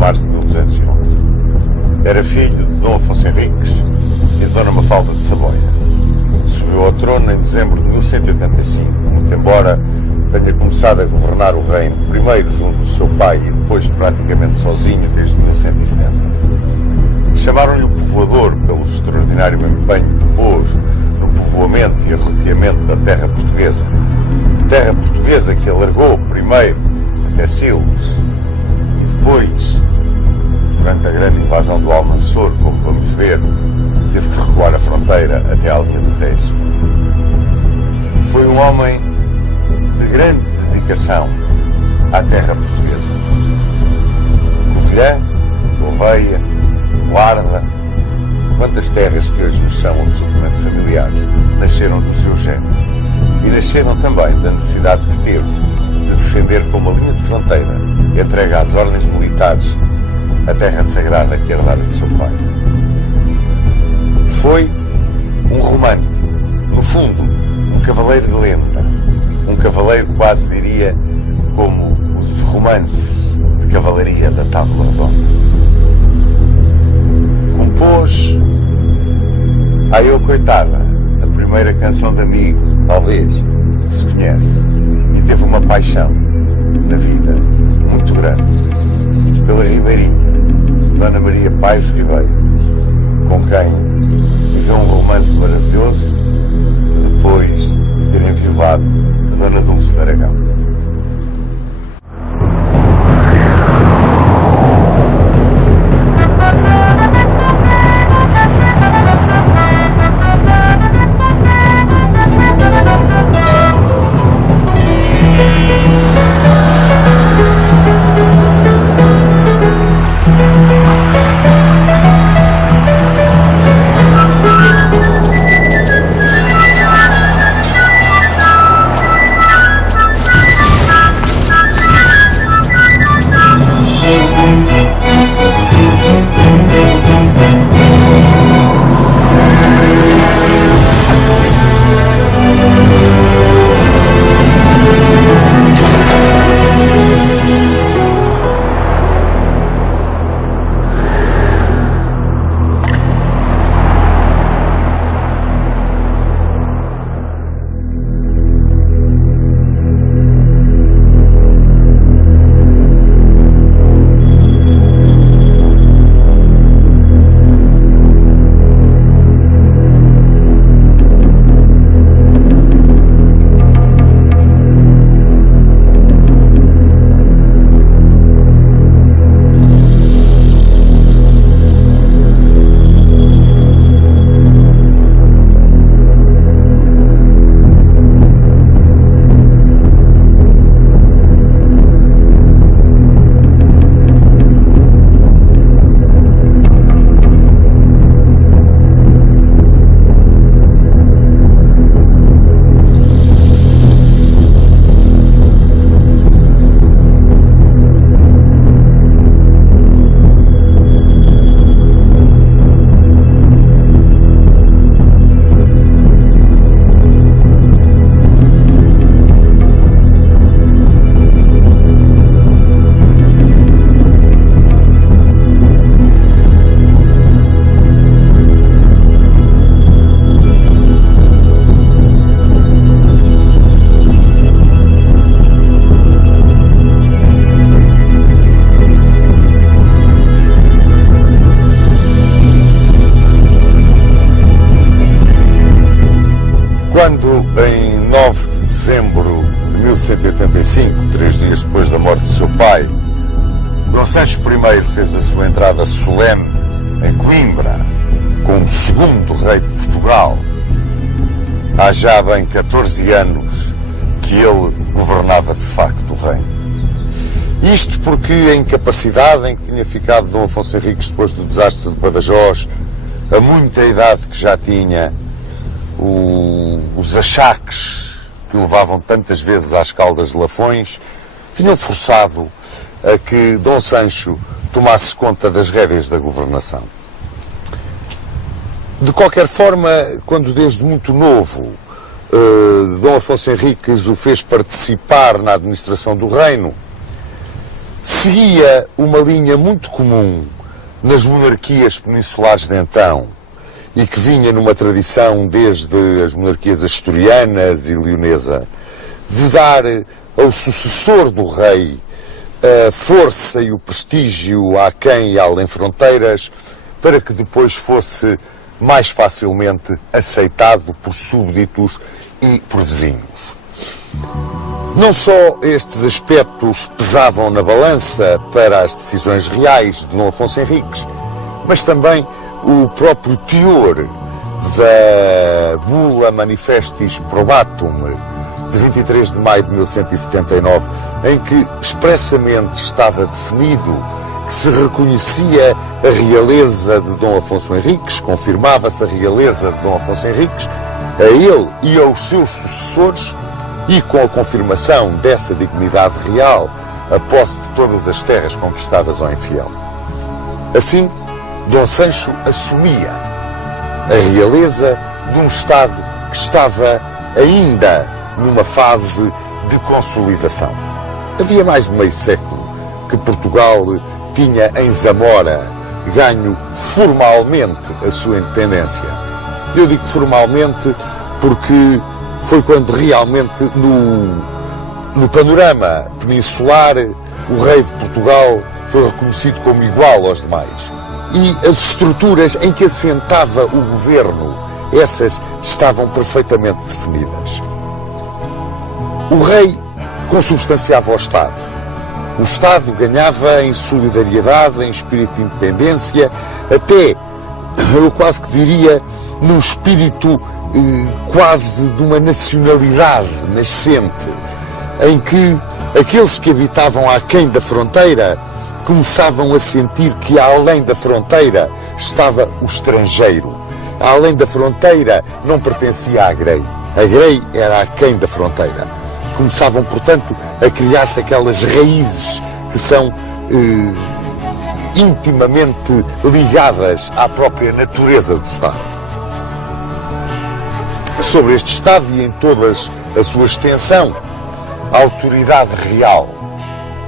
março de 1211. Era filho de Dom Afonso Henriques e de Dona Mafalda de Saboia. Subiu ao trono em dezembro de 1185, muito embora tenha começado a governar o reino, primeiro junto do seu pai e depois praticamente sozinho desde 1170. Chamaram-lhe o povoador pelo extraordinário empenho que pôs no povoamento e arroteamento da terra portuguesa. Terra portuguesa que alargou primeiro até Silves e depois, durante a grande invasão do Almanzor, como vamos ver, teve que recuar a fronteira até a linha do Tejo. Foi um homem de grande dedicação à terra portuguesa. Covilhã, Gouveia, Guarda, quantas terras que hoje nos são absolutamente familiares, nasceram do seu gênero. E nasceram também da necessidade que teve de defender como uma linha de fronteira, entregue às ordens militares, a terra sagrada que herdara de seu pai. Foi um romântico, no fundo, um cavaleiro de lenda, um cavaleiro quase diria como os romances de cavalaria da Tábua Redonda. Compôs Ai Eu Coitada, a primeira canção de amigo, talvez, que se conhece, e teve uma paixão na vida muito grande pela ribeirinha, Dona Maria Pais Ribeiro, com quem viveu um romance maravilhoso depois de ter enviuvado de Dona Dulce de Aragão. Quando, em 9 de dezembro de 1185, 3 dias depois da morte de seu pai, Dom Sancho I fez a sua entrada solene em Coimbra, como segundo rei de Portugal, há já bem 14 anos que ele governava de facto o reino. Isto porque a incapacidade em que tinha ficado Dom Afonso Henriques depois do desastre de Badajoz, a muita idade que já tinha, os achaques que o levavam tantas vezes às Caldas de Lafões, tinham forçado a que Dom Sancho tomasse conta das rédeas da governação. De qualquer forma, quando desde muito novo Dom Afonso Henriques o fez participar na administração do reino, seguia uma linha muito comum nas monarquias peninsulares de então e que vinha numa tradição desde as monarquias asturianas e leonesa, de dar ao sucessor do rei a força e o prestígio àquém e além fronteiras, para que depois fosse mais facilmente aceitado por súbditos e por vizinhos. Não só estes aspectos pesavam na balança para as decisões reais de Dom Afonso Henriques, mas também o próprio teor da Bula Manifestis Probatum, de 23 de maio de 1179, em que expressamente estava definido que se reconhecia a realeza de Dom Afonso Henriques, confirmava-se a realeza de Dom Afonso Henriques, a ele e aos seus sucessores, e com a confirmação dessa dignidade real, a posse de todas as terras conquistadas ao infiel. Assim, Dom Sancho assumia a realeza de um Estado que estava ainda numa fase de consolidação. Havia mais de meio século que Portugal tinha em Zamora ganho formalmente a sua independência. Eu digo formalmente porque foi quando realmente no panorama peninsular o rei de Portugal foi reconhecido como igual aos demais. E as estruturas em que assentava o governo, essas estavam perfeitamente definidas. O rei consubstanciava o Estado. O Estado ganhava em solidariedade, em espírito de independência, até, eu quase que diria, num espírito quase de uma nacionalidade nascente, em que aqueles que habitavam aquém da fronteira começavam a sentir que além da fronteira estava o estrangeiro. Além da fronteira não pertencia à Grei. A Grei era aquém da fronteira. Começavam, portanto, a criar-se aquelas raízes que são intimamente ligadas à própria natureza do Estado. Sobre este Estado e em toda a sua extensão, a autoridade real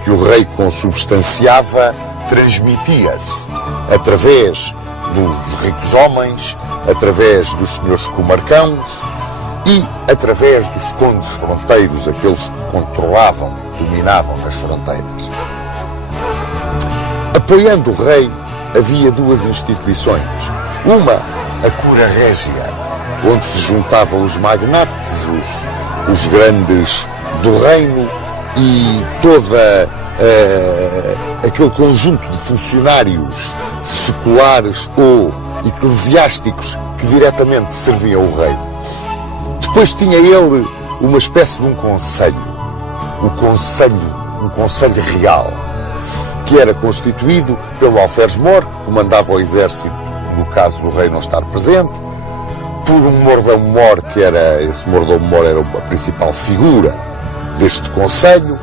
que o rei consubstanciava transmitia-se através dos ricos homens, através dos senhores comarcãos e através dos condes fronteiros, aqueles que controlavam, dominavam nas fronteiras. Apoiando o rei, havia duas instituições. Uma, a Cura Régia, onde se juntavam os magnates, os grandes do reino e toda aquele conjunto de funcionários seculares ou eclesiásticos que diretamente serviam o rei. Depois tinha ele uma espécie de um conselho, um conselho real, que era constituído pelo alferes-mor, que comandava o exército no caso do rei não estar presente, por um mordomo-mor, que era, esse mordomo-mor era a principal figura deste conselho,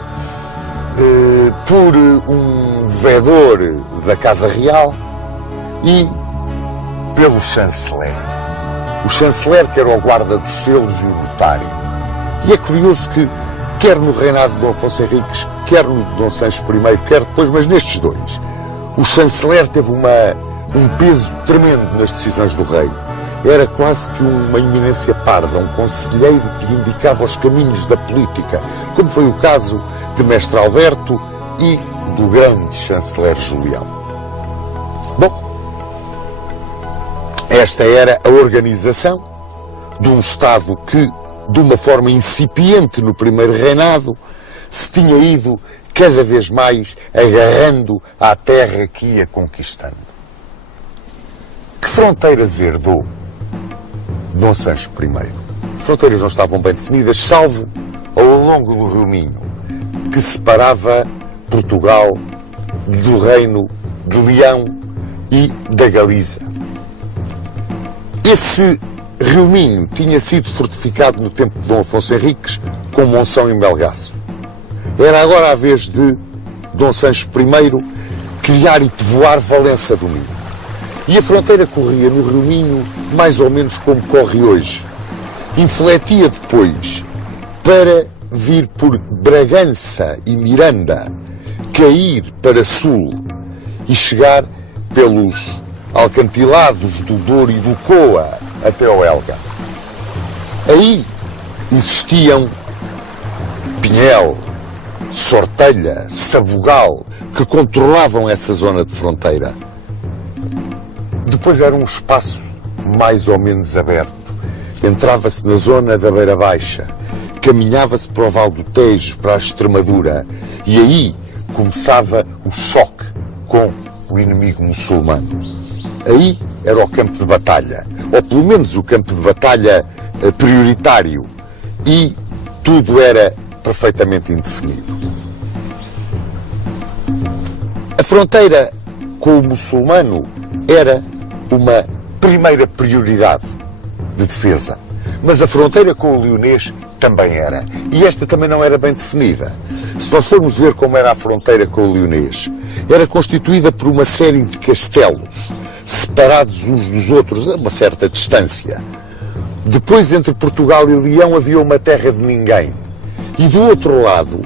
por um vedor da Casa Real e pelo chanceler. O chanceler que era o guarda dos selos e o notário. E é curioso que, quer no reinado de Dom Afonso Henriques, quer no de Dom Sancho I, quer depois, mas nestes dois, o chanceler teve um peso tremendo nas decisões do rei. Era quase que uma eminência parda, um conselheiro que lhe indicava os caminhos da política, como foi o caso de Mestre Alberto e do grande chanceler Julião. Bom, esta era a organização de um Estado que, de uma forma incipiente no primeiro reinado, se tinha ido cada vez mais agarrando à terra que ia conquistando. Que fronteiras herdou Dom Sancho I? As fronteiras não estavam bem definidas, salvo ao longo do Rio Minho, que separava Portugal do reino de Leão e da Galiza. Esse Rio Minho tinha sido fortificado no tempo de Dom Afonso Henriques com Monção e Melgaço. Era agora a vez de Dom Sancho I criar e povoar Valença do Minho. E a fronteira corria no Rio Minho mais ou menos como corre hoje. Infletia depois para vir por Bragança e Miranda, cair para sul e chegar pelos alcantilados do Douro e do Coa até ao Elga. Aí existiam Pinhel, Sortelha, Sabugal, que controlavam essa zona de fronteira. Depois era um espaço mais ou menos aberto. Entrava-se na zona da Beira Baixa, caminhava-se para o Val do Tejo, para a Extremadura, e aí começava o choque com o inimigo muçulmano. Aí era o campo de batalha, ou pelo menos o campo de batalha prioritário, e tudo era perfeitamente indefinido. A fronteira com o muçulmano era uma primeira prioridade de defesa, mas a fronteira com o leonês também era, e esta também não era bem definida. Se nós formos ver como era a fronteira com o leonês, era constituída por uma série de castelos, separados uns dos outros a uma certa distância. Depois, entre Portugal e Leão, havia uma terra de ninguém. E do outro lado,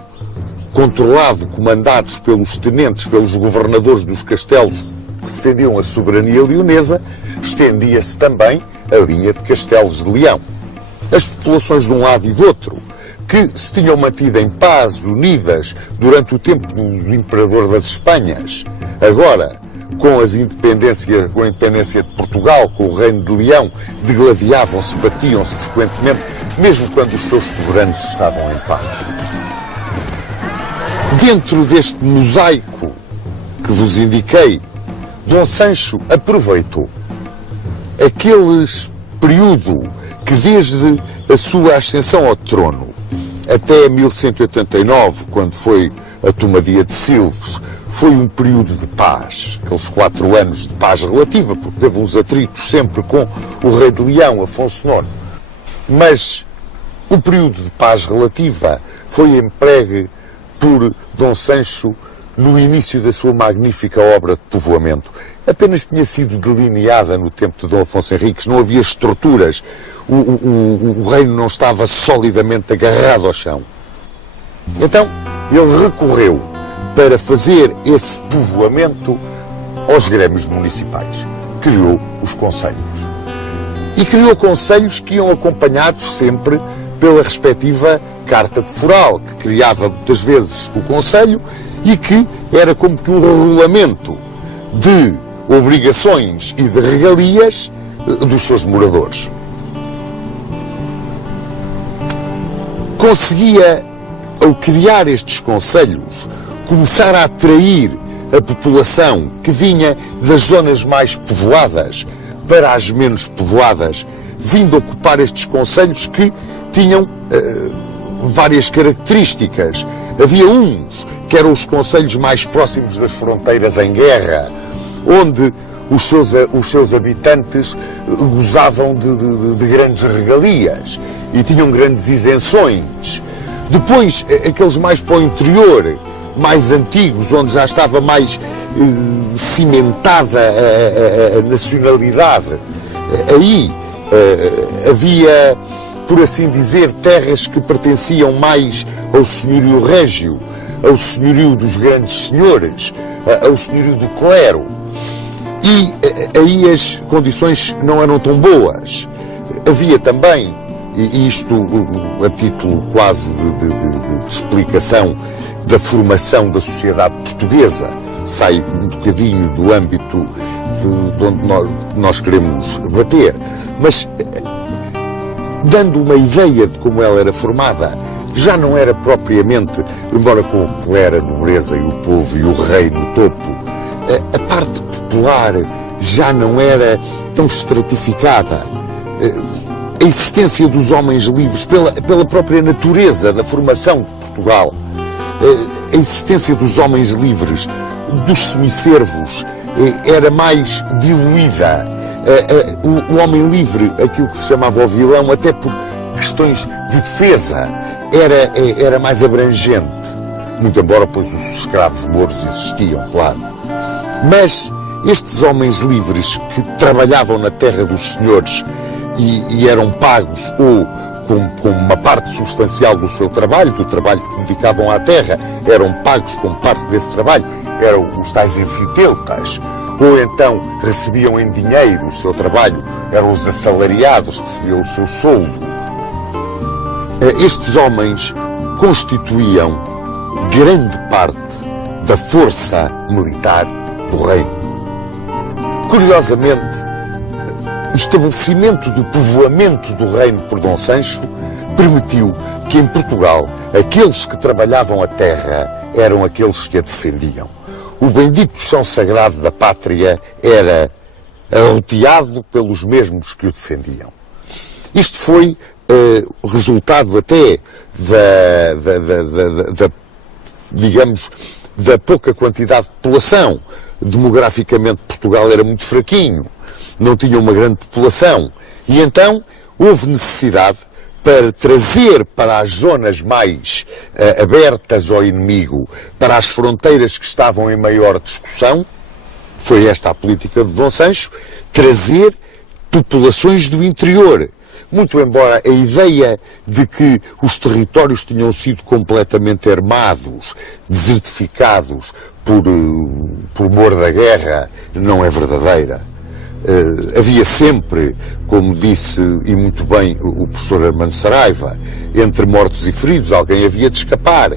controlado, comandados pelos tenentes, pelos governadores dos castelos que defendiam a soberania leonesa, estendia-se também a linha de castelos de Leão. As populações de um lado e do outro, que se tinham mantido em paz, unidas, durante o tempo do Imperador das Espanhas, agora, com a independência de Portugal, com o Reino de Leão, degladiavam-se, batiam-se frequentemente, mesmo quando os seus soberanos estavam em paz. Dentro deste mosaico que vos indiquei, Dom Sancho aproveitou aquele período que desde a sua ascensão ao trono até 1189, quando foi a tomadia de Silves, foi um período de paz, aqueles 4 anos de paz relativa, porque teve uns atritos sempre com o rei de Leão, Afonso IX. Mas o período de paz relativa foi empregue por Dom Sancho no início da sua magnífica obra de povoamento. Apenas tinha sido delineada no tempo de Dom Afonso Henriques, não havia estruturas, o reino não estava solidamente agarrado ao chão. Então, ele recorreu para fazer esse povoamento aos grêmios municipais. Criou os concelhos. E criou concelhos que iam acompanhados sempre pela respectiva carta de foral, que criava muitas vezes o concelho e que era como que um regulamento de obrigações e de regalias dos seus moradores. Conseguia, ao criar estes concelhos, começar a atrair a população que vinha das zonas mais povoadas para as menos povoadas, vindo ocupar estes concelhos que tinham várias características. Havia uns que eram os concelhos mais próximos das fronteiras em guerra, onde os seus habitantes gozavam de grandes regalias e tinham grandes isenções. Depois, aqueles mais para o interior, mais antigos, onde já estava mais cimentada a nacionalidade, aí havia, por assim dizer, terras que pertenciam mais ao senhorio régio, ao senhorio dos grandes senhores, ao senhorio do clero. E aí as condições não eram tão boas. Havia também, e isto a título quase de explicação da formação da sociedade portuguesa, sai um bocadinho do âmbito de onde nós queremos bater, mas dando uma ideia de como ela era formada, já não era propriamente, embora com o clero, a nobreza e o povo e o rei no topo, a parte popular já não era tão estratificada. A existência dos homens livres, pela própria natureza da formação de Portugal, a existência dos homens livres, dos semiservos, era mais diluída. O homem livre, aquilo que se chamava o vilão, até por questões de defesa, era mais abrangente. Muito embora, pois, os escravos mouros existiam, claro. Mas estes homens livres que trabalhavam na terra dos senhores e eram pagos ou com uma parte substancial do seu trabalho, do trabalho que dedicavam à terra, eram pagos com parte desse trabalho, eram os tais enfiteutas, ou então recebiam em dinheiro o seu trabalho, eram os assalariados, recebiam o seu soldo. Estes homens constituíam grande parte da força militar do reino. Curiosamente, o estabelecimento do povoamento do reino por Dom Sancho permitiu que em Portugal aqueles que trabalhavam a terra eram aqueles que a defendiam. O bendito chão sagrado da pátria era arroteado pelos mesmos que o defendiam. Isto foi resultado até digamos, da pouca quantidade de população. Demograficamente Portugal era muito fraquinho, não tinha uma grande população, e então houve necessidade para trazer para as zonas mais abertas ao inimigo, para as fronteiras que estavam em maior discussão, foi esta a política de Dom Sancho, trazer populações do interior. Muito embora a ideia de que os territórios tinham sido completamente armados, desertificados por mor da guerra, não é verdadeira. Havia sempre, como disse e muito bem o professor Armando Saraiva, entre mortos e feridos alguém havia de escapar,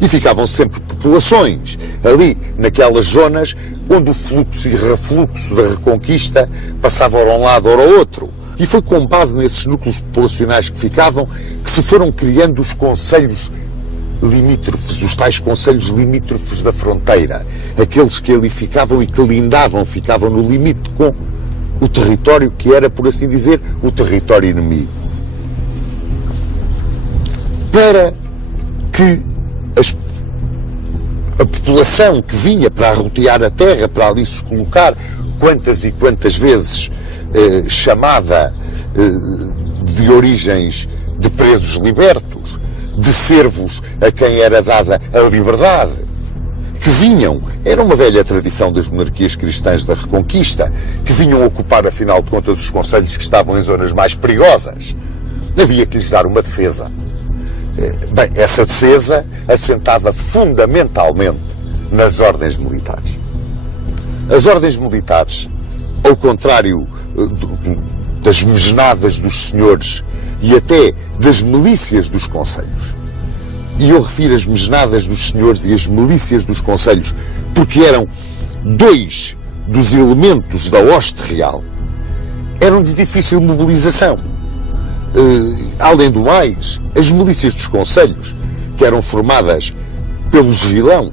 e ficavam sempre populações ali naquelas zonas onde o fluxo e refluxo da Reconquista passava ora a um lado ora ao outro. E foi com base nesses núcleos populacionais que ficavam que se foram criando os concelhos limítrofes, os tais concelhos limítrofes da fronteira, aqueles que ali ficavam e que lindavam, ficavam no limite com o território que era, por assim dizer, o território inimigo. Para que a população que vinha para arrotear a terra, para ali se colocar, quantas e quantas vezes chamada de origens de presos libertos, de servos a quem era dada a liberdade, que vinham, era uma velha tradição das monarquias cristãs da Reconquista, que vinham ocupar, afinal de contas, os concelhos que estavam em zonas mais perigosas. Havia que lhes dar uma defesa. Bem, essa defesa assentava fundamentalmente nas ordens militares. As ordens militares, ao contrário das mesnadas dos senhores e até das milícias dos concelhos, e eu refiro as mesnadas dos senhores e as milícias dos concelhos porque eram dois dos elementos da hoste real, eram de difícil mobilização. Além do mais, as milícias dos concelhos, que eram formadas pelos vilãos,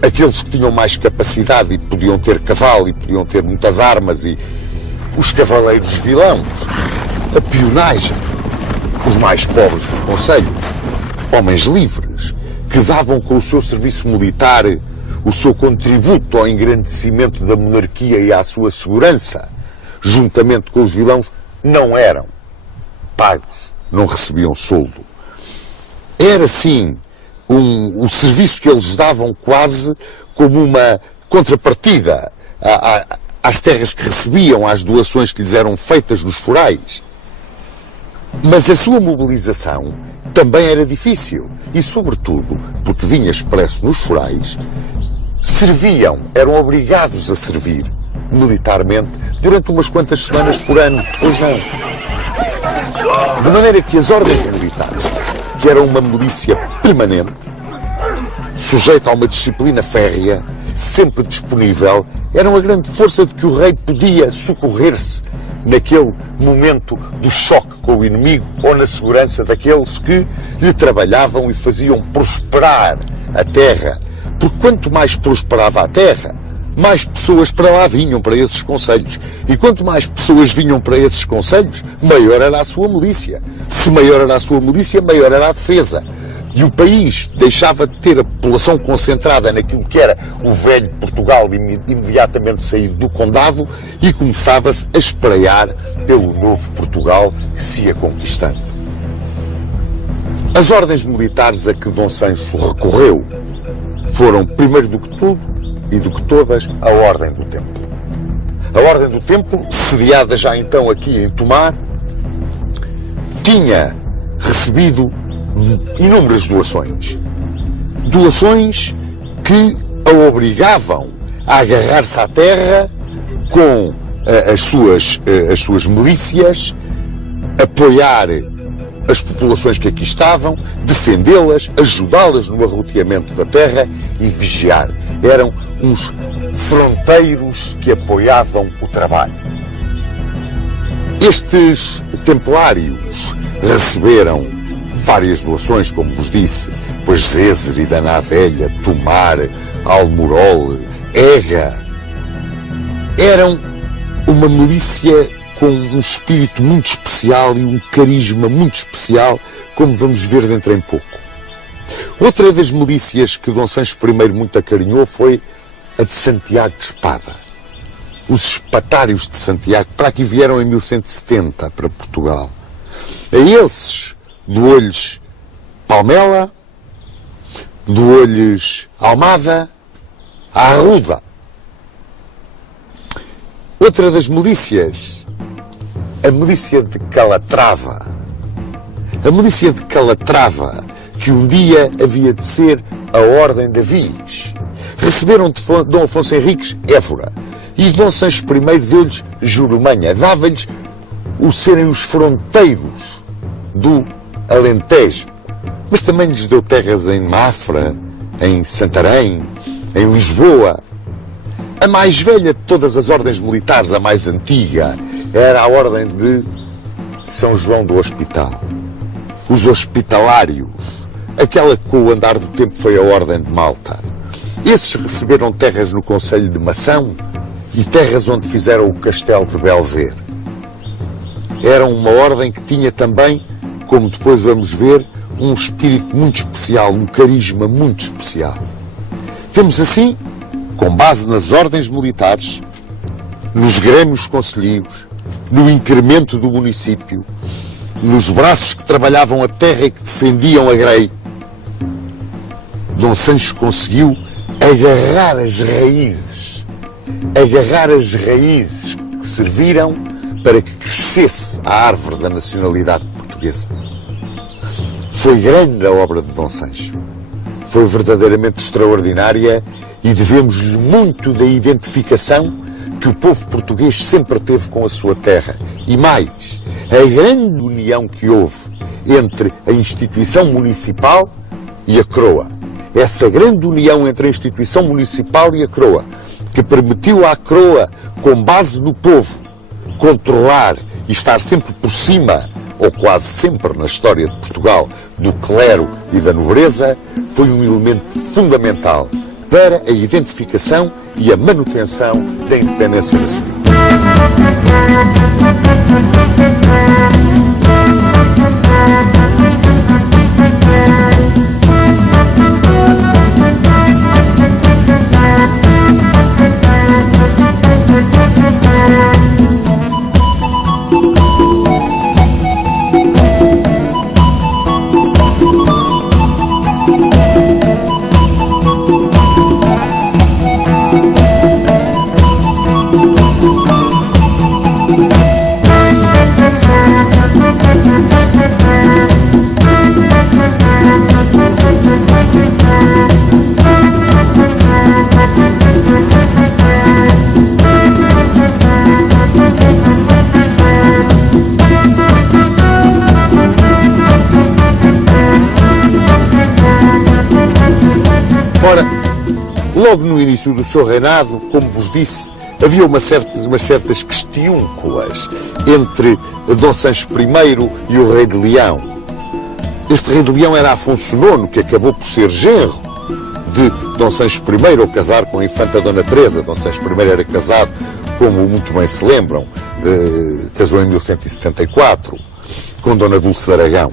aqueles que tinham mais capacidade e podiam ter cavalo e podiam ter muitas armas, e os cavaleiros vilãos, a peonagem, os mais pobres do concelho, homens livres, que davam com o seu serviço militar o seu contributo ao engrandecimento da monarquia e à sua segurança, juntamente com os vilãos, não eram pagos, não recebiam soldo. Era, sim, o serviço que eles davam quase como uma contrapartida às terras que recebiam, às doações que lhes eram feitas nos forais. Mas a sua mobilização também era difícil e, sobretudo, porque vinha expresso nos forais, eram obrigados a servir militarmente durante umas quantas semanas por ano, depois não. De maneira que as ordens militares, que eram uma milícia permanente, sujeita a uma disciplina férrea, sempre disponível, eram a grande força de que o rei podia socorrer-se naquele momento do choque com o inimigo ou na segurança daqueles que lhe trabalhavam e faziam prosperar a terra. Porque quanto mais prosperava a terra, mais pessoas para lá vinham, para esses concelhos. E quanto mais pessoas vinham para esses concelhos, maior era a sua milícia. Se maior era a sua milícia, maior era a defesa. E o país deixava de ter a população concentrada naquilo que era o velho Portugal imediatamente saído do condado e começava-se a espreiar pelo novo Portugal que se ia conquistando. As ordens militares a que Dom Sancho recorreu foram, primeiro do que tudo e do que todas, a Ordem do Templo. A Ordem do Templo, sediada já então aqui em Tomar, tinha recebido inúmeras doações. Doações que a obrigavam a agarrar-se à terra com as suas milícias, apoiar as populações que aqui estavam, defendê-las, ajudá-las no arroteamento da terra e vigiar. Eram uns fronteiros que apoiavam o trabalho. Estes templários receberam várias doações, como vos disse, pois Zézer e Daná Velha, Tomar, Almorol, Ega. Eram uma milícia com um espírito muito especial e um carisma muito especial, como vamos ver dentro em pouco. Outra das milícias que Dom Sancho I muito acarinhou foi a de Santiago de Espada. Os espatários de Santiago para aqui vieram em 1170 para Portugal. A esses dou-lhes Palmela, dou-lhes Almada, a Arruda. Outra das milícias, a milícia de Calatrava. A milícia de Calatrava, que um dia havia de ser a Ordem da Viz. Receberam de Dom Afonso Henriques Évora e Dom Sancho I deu-lhes Jurumanha, dava-lhes o serem os fronteiros do Alentejo. Mas também lhes deu terras em Mafra, em Santarém, em Lisboa. A mais velha de todas as ordens militares, a mais antiga, era a Ordem de São João do Hospital. Os hospitalários, aquela que com o andar do tempo foi a Ordem de Malta. Esses receberam terras no concelho de Mação e terras onde fizeram o castelo de Belver. Eram uma ordem que tinha também, como depois vamos ver, um espírito muito especial, um carisma muito especial. Temos assim, com base nas ordens militares, nos grêmios concelhios, no incremento do município, nos braços que trabalhavam a terra e que defendiam a grei, Dom Sancho conseguiu agarrar as raízes que serviram para que crescesse a árvore da nacionalidade portuguesa. Foi grande a obra de Dom Sancho. Foi verdadeiramente extraordinária e devemos-lhe muito da identificação que o povo português sempre teve com a sua terra. E mais, a grande união que houve entre a instituição municipal e a coroa. Essa grande união entre a instituição municipal e a coroa, que permitiu à coroa, com base no povo, controlar e estar sempre por cima, ou quase sempre na história de Portugal, do clero e da nobreza, foi um elemento fundamental para a identificação e a manutenção da independência nacional. Ora, logo no início do seu reinado, como vos disse, havia umas certas questiúnculas entre Dom Sancho I e o rei de Leão. Este rei de Leão era Afonso IX, que acabou por ser genro de Dom Sancho I, ao casar com a infanta Dona Teresa. Dom Sancho I era casado, como muito bem se lembram, casou em 1174, com Dona Dulce de Aragão.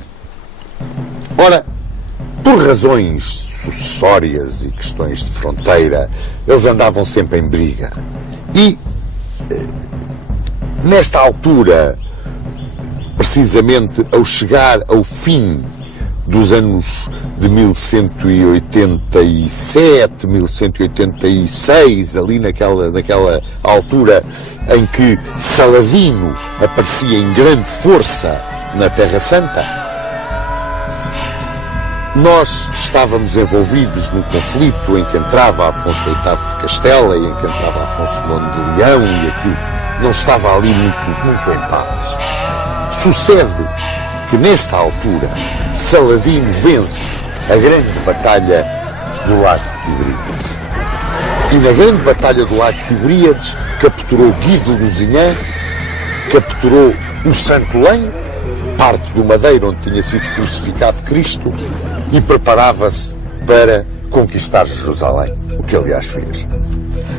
Ora, por razões sucessórias e questões de fronteira, eles andavam sempre em briga. E, nesta altura, precisamente ao chegar ao fim dos anos de 1187, 1186, ali naquela altura em que Saladino aparecia em grande força na Terra Santa, Nós estávamos envolvidos num conflito em que entrava Afonso VIII de Castela e em que entrava Afonso IX de Leão e aquilo não estava ali muito em paz. Sucede que nesta altura Saladino vence a grande batalha do Lago de Tiberíades. E na grande batalha do Lago de Tiberíades capturou Guy de Lusignan, capturou o Santo Lenho, parte do Madeiro onde tinha sido crucificado Cristo, e preparava-se para conquistar Jerusalém, o que aliás fez.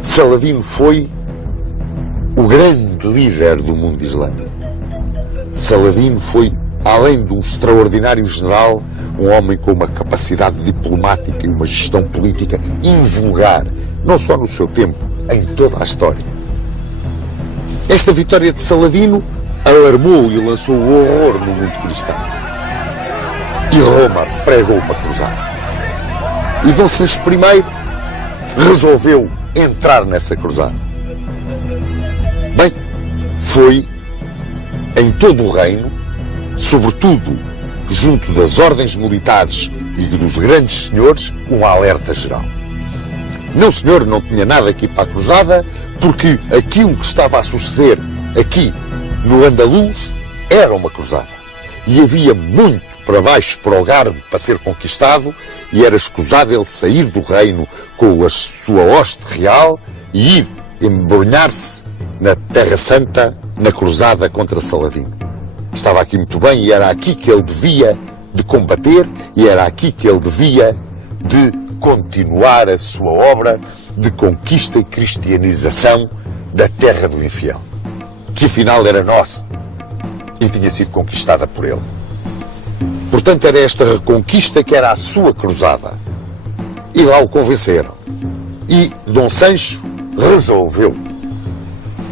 Saladino foi o grande líder do mundo islâmico. Saladino foi, além de um extraordinário general, um homem com uma capacidade diplomática e uma gestão política invulgar, não só no seu tempo, em toda a história. Esta vitória de Saladino alarmou e lançou o horror no mundo cristão. E Roma pregou uma cruzada. E Dom Sancho I resolveu entrar nessa cruzada. Bem, foi em todo o reino, sobretudo junto das ordens militares e dos grandes senhores, um alerta geral. Não, senhor, não tinha nada aqui para a cruzada, porque aquilo que estava a suceder aqui no Andaluz era uma cruzada. E havia muito para baixo, para o Garbo, para ser conquistado, e era escusado ele sair do reino com a sua hoste real e ir embrulhar-se na Terra Santa, na cruzada contra Saladino. Estava aqui muito bem e era aqui que ele devia de combater e era aqui que ele devia de continuar a sua obra de conquista e cristianização da terra do infiel, que afinal era nossa e tinha sido conquistada por ele. Portanto, era esta reconquista que era a sua cruzada. E lá o convenceram. E Dom Sancho resolveu,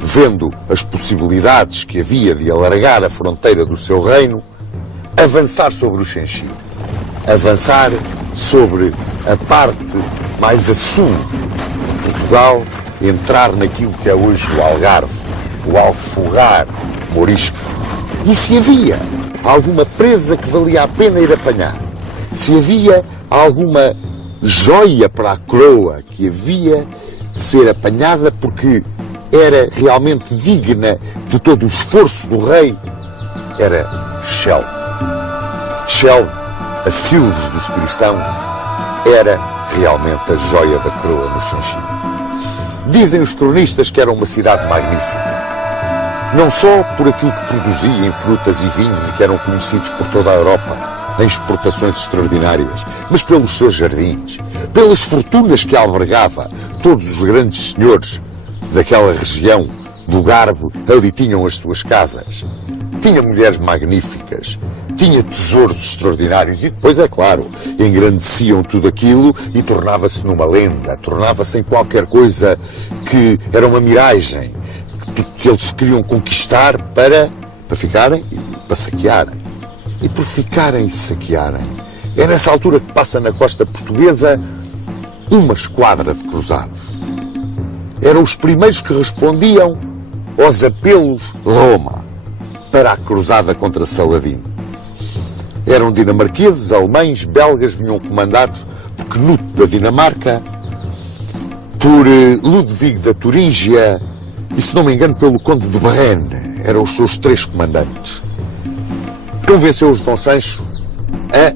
vendo as possibilidades que havia de alargar a fronteira do seu reino, avançar sobre o Xenchim, avançar sobre a parte mais a sul de Portugal, entrar naquilo que é hoje o Algarve, o Alfogar Morisco. E se havia alguma presa que valia a pena ir apanhar, se havia alguma joia para a coroa que havia de ser apanhada porque era realmente digna de todo o esforço do rei, era Chelve. Chelve, a Silves dos cristãos, era realmente a joia da coroa no Xanxim. Dizem os cronistas que era uma cidade magnífica, não só por aquilo que produzia em frutas e vinhos e que eram conhecidos por toda a Europa, em exportações extraordinárias, mas pelos seus jardins, pelas fortunas que albergava. Todos os grandes senhores daquela região do Garbo ali tinham as suas casas. Tinha mulheres magníficas, tinha tesouros extraordinários e depois, é claro, engrandeciam tudo aquilo e tornava-se numa lenda, tornava-se em qualquer coisa que era uma miragem, que eles queriam conquistar para ficarem e para saquearem. E por ficarem e saquearem, é nessa altura que passa na costa portuguesa uma esquadra de cruzados. Eram os primeiros que respondiam aos apelos de Roma para a cruzada contra Saladino. Eram dinamarqueses, alemães, belgas, vinham comandados por Knut da Dinamarca, por Ludwig da Turíngia e, se não me engano, pelo Conde de Brenne. Eram os seus três comandantes. Convenceu-os Dom Sancho a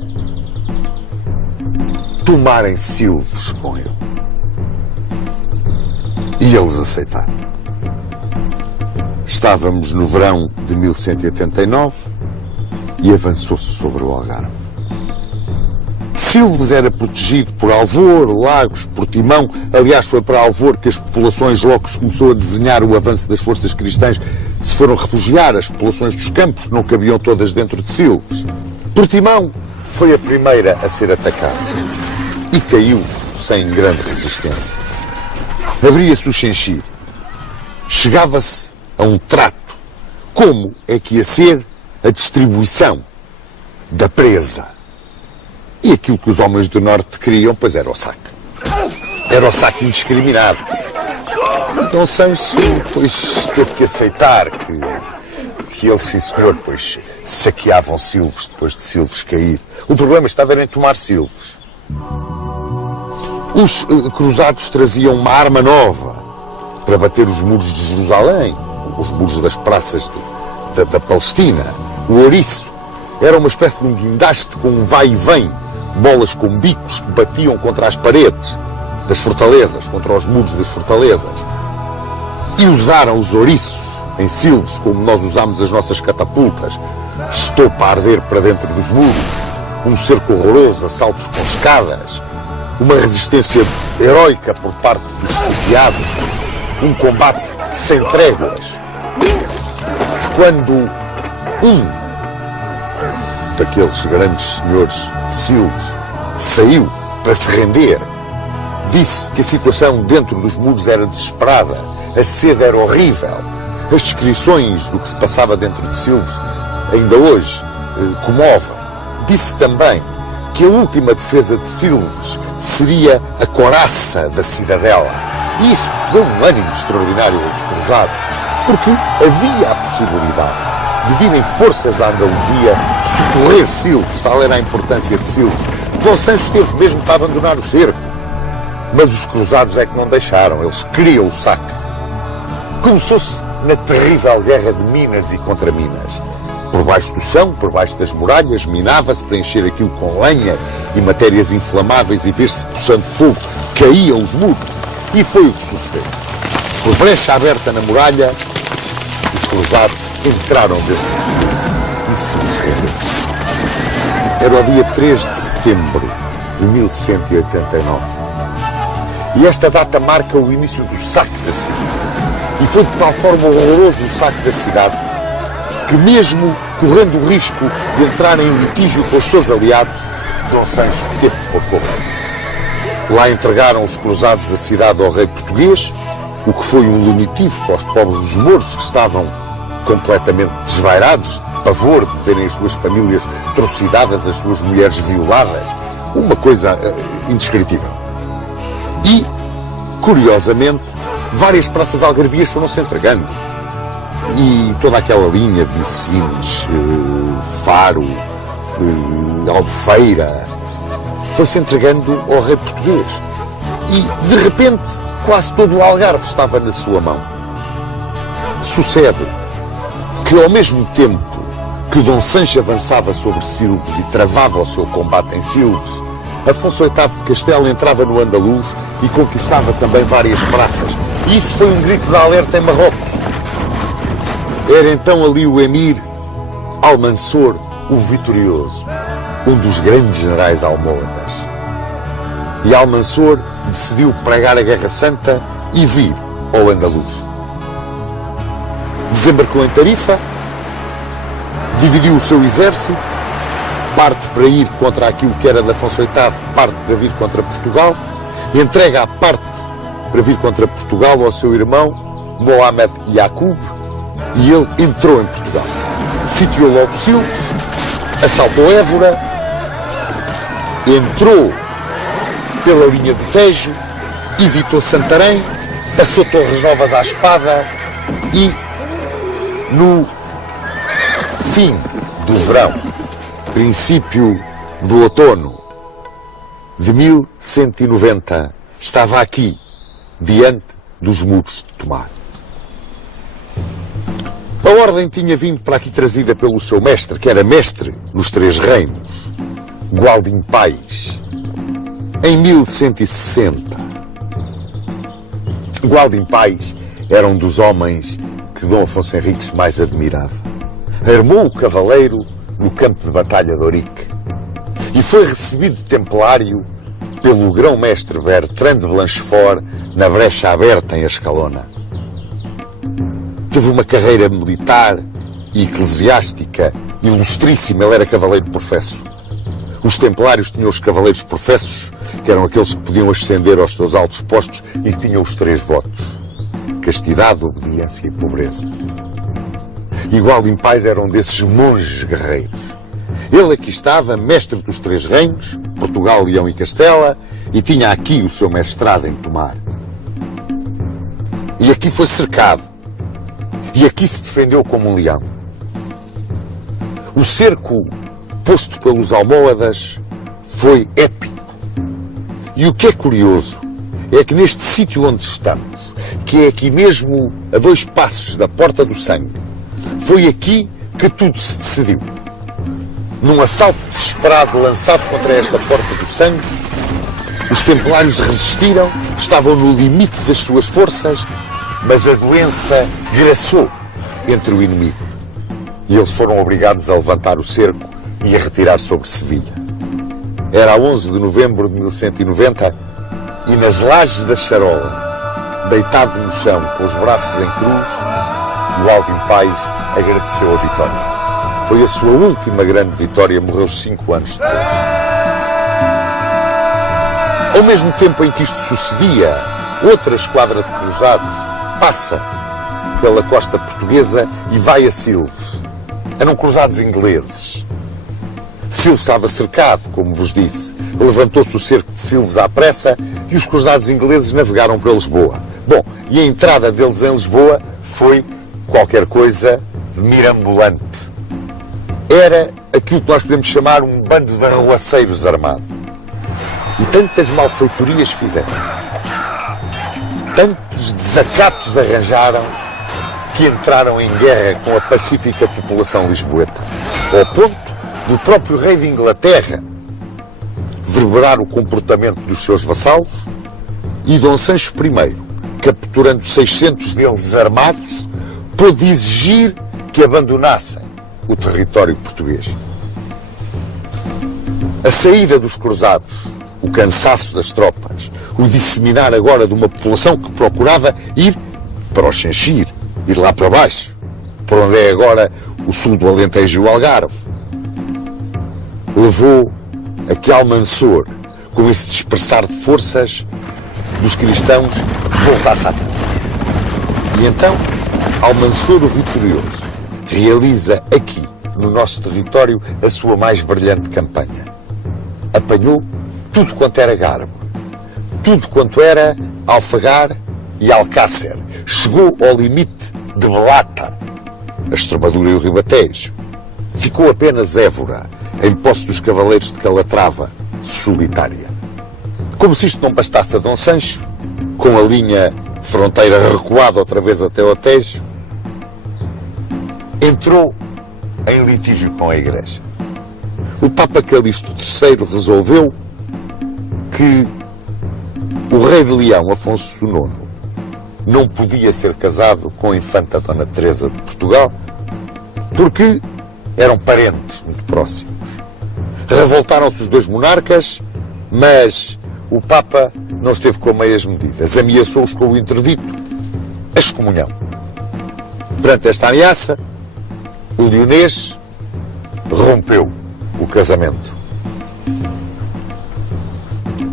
tomarem Silves com ele. E eles aceitaram. Estávamos no verão de 1189 e avançou-se sobre o Algarve. Silves era protegido por Alvor, Lagos, Portimão. Aliás, foi para Alvor que as populações, logo que se começou a desenhar o avanço das forças cristãs, se foram refugiar. As populações dos campos não cabiam todas dentro de Silves. Portimão foi a primeira a ser atacada e caiu sem grande resistência. Abria-se o Xenchir. Chegava-se a um trato. Como é que ia ser a distribuição da presa? E aquilo que os homens do Norte queriam, pois era o saque. Era o saque indiscriminado. Então Sancho, pois, teve que aceitar que ele, sim senhor, pois, saqueavam Silves depois de Silves cair. O problema estava em tomar Silves. Os cruzados traziam uma arma nova para bater os muros de Jerusalém, os muros das praças da Palestina. O ouriço era uma espécie de um guindaste com um vai e vem, bolas com bicos que batiam contra as paredes das fortalezas, contra os muros das fortalezas. E usaram os ouriços em Silves, como nós usamos as nossas catapultas, estopa a arder para dentro dos muros, um cerco horroroso, assaltos com escadas, uma resistência heroica por parte dos sitiados, um combate sem tréguas. Quando um daqueles grandes senhores de Silves saiu para se render, disse que a situação dentro dos muros era desesperada, a sede era horrível. As descrições do que se passava dentro de Silves ainda hoje comovem. Disse também que a última defesa de Silves seria a coraça da cidadela. E isso deu um ânimo extraordinário aos cruzados, porque havia a possibilidade de virem forças da Andaluzia socorrer Silves, tal era a importância de Silves. Dom Sancho teve mesmo para abandonar o cerco, mas os cruzados é que não deixaram, eles queriam o saque. Começou-se na terrível guerra de Minas e contra Minas. Por baixo do chão, por baixo das muralhas, minava-se para encher aquilo com lenha e matérias inflamáveis e ver-se puxando fogo, caíam os muros. E foi o que sucedeu. Por brecha aberta na muralha, os cruzados entraram dentro de Silves e Silves rendeu-se. Era o dia 3 de setembro de 1189. E esta data marca o início do saque da cidade. E foi de tal forma horroroso o saque da cidade que, mesmo correndo o risco de entrar em litígio com os seus aliados, Dom Sancho teve que pôr correr. Lá entregaram os cruzados a cidade ao rei português, o que foi um lenitivo para os pobres dos mouros, que estavam completamente desvairados, de pavor de verem as suas famílias trucidadas, as suas mulheres violadas. Uma coisa indescritível. E, curiosamente, várias praças algarvias foram-se entregando. E toda aquela linha de Sines, Faro, Albufeira, foi-se entregando ao rei português. E, de repente, quase todo o Algarve estava na sua mão. Sucede que, ao mesmo tempo que Dom Sancho avançava sobre Silves e travava o seu combate em Silves, Afonso VIII de Castela entrava no Andaluz e conquistava também várias praças. E isso foi um grito de alerta em Marrocos. Era então ali o emir Almansor, o Vitorioso, um dos grandes generais almohadas. E Almansor decidiu pregar a Guerra Santa e vir ao Andaluz. Desembarcou em Tarifa, dividiu o seu exército, parte para ir contra aquilo que era de Afonso VIII, parte para vir contra Portugal, entrega a parte para vir contra Portugal ao seu irmão Mohamed Yacoub, e ele entrou em Portugal. Sitiou logo Silves, assaltou Évora, entrou pela linha do Tejo, evitou Santarém, passou Torres Novas à espada e, no fim do verão, princípio do outono de 1190, estava aqui, diante dos muros de Tomar. A ordem tinha vindo para aqui trazida pelo seu mestre, que era mestre nos Três Reinos, Gualdim Pais, em 1160. Gualdim Pais era um dos homens que Dom Afonso Henriques mais admirava. Armou o cavaleiro no campo de batalha de Ourique e foi recebido templário pelo grão-mestre Bertrand de Blanchefort na brecha aberta em Ascalona. Teve uma carreira militar e eclesiástica ilustríssima. Ele era cavaleiro professo. Os templários tinham os cavaleiros professos, que eram aqueles que podiam ascender aos seus altos postos e que tinham os 3 votos: castidade, obediência e pobreza. E Gualdim Pais era um desses monges guerreiros. Ele aqui estava, mestre dos 3 reinos, Portugal, Leão e Castela, e tinha aqui o seu mestrado em Tomar. E aqui foi cercado. E aqui se defendeu como um leão. O cerco posto pelos almohadas foi épico. E o que é curioso é que neste sítio onde estamos, que é aqui mesmo a 2 passos da Porta do Sangue, foi aqui que tudo se decidiu. Num assalto desesperado lançado contra esta Porta do Sangue, os templários resistiram, estavam no limite das suas forças, mas a doença graçou entre o inimigo. E eles foram obrigados a levantar o cerco e a retirar sobre Sevilha. Era a 11 de novembro de 1190 e nas lajes da charola, deitado no chão com os braços em cruz, o Albin Pais agradeceu a vitória. Foi a sua última grande vitória, morreu 5 anos depois. Ao mesmo tempo em que isto sucedia, outra esquadra de cruzados passa pela costa portuguesa e vai a Silves. Eram cruzados ingleses. Silves estava cercado, como vos disse. Levantou-se o cerco de Silves à pressa e os cruzados ingleses navegaram para Lisboa. Bom, e a entrada deles em Lisboa foi qualquer coisa de mirabolante. Era aquilo que nós podemos chamar um bando de arruaceiros armado. E tantas malfeitorias fizeram, tantos desacatos arranjaram, que entraram em guerra com a pacífica população lisboeta, ao ponto do próprio rei de Inglaterra verberar o comportamento dos seus vassalos e Dom Sancho I, capturando 600 deles armados, pôde exigir que abandonassem o território português. A saída dos cruzados, o cansaço das tropas, o disseminar agora de uma população que procurava ir para o Xanxir, ir lá para baixo, para onde é agora o sul do Alentejo e o Algarve, levou a que Almansor, com esse dispersar de forças dos cristãos, voltasse à casa. E então, Almansor o Vitorioso realiza aqui, no nosso território, a sua mais brilhante campanha. Apanhou tudo quanto era Garbo, tudo quanto era Alfagar e Alcácer. Chegou ao limite de Belata, a Estremadura e o Ribatejo. Ficou apenas Évora, em posse dos cavaleiros de Calatrava, solitária. Como se isto não bastasse a Dom Sancho, com a linha de fronteira recuada outra vez até o Tejo, entrou em litígio com a Igreja. O Papa Calixto III resolveu que o rei de Leão, Afonso IX, não podia ser casado com a infanta Dona Teresa de Portugal, porque eram parentes muito próximos. Revoltaram-se os 2 monarcas, mas o Papa não esteve com meias medidas. Ameaçou-os com o interdito, a excomunhão. Perante esta ameaça, o leonês rompeu o casamento.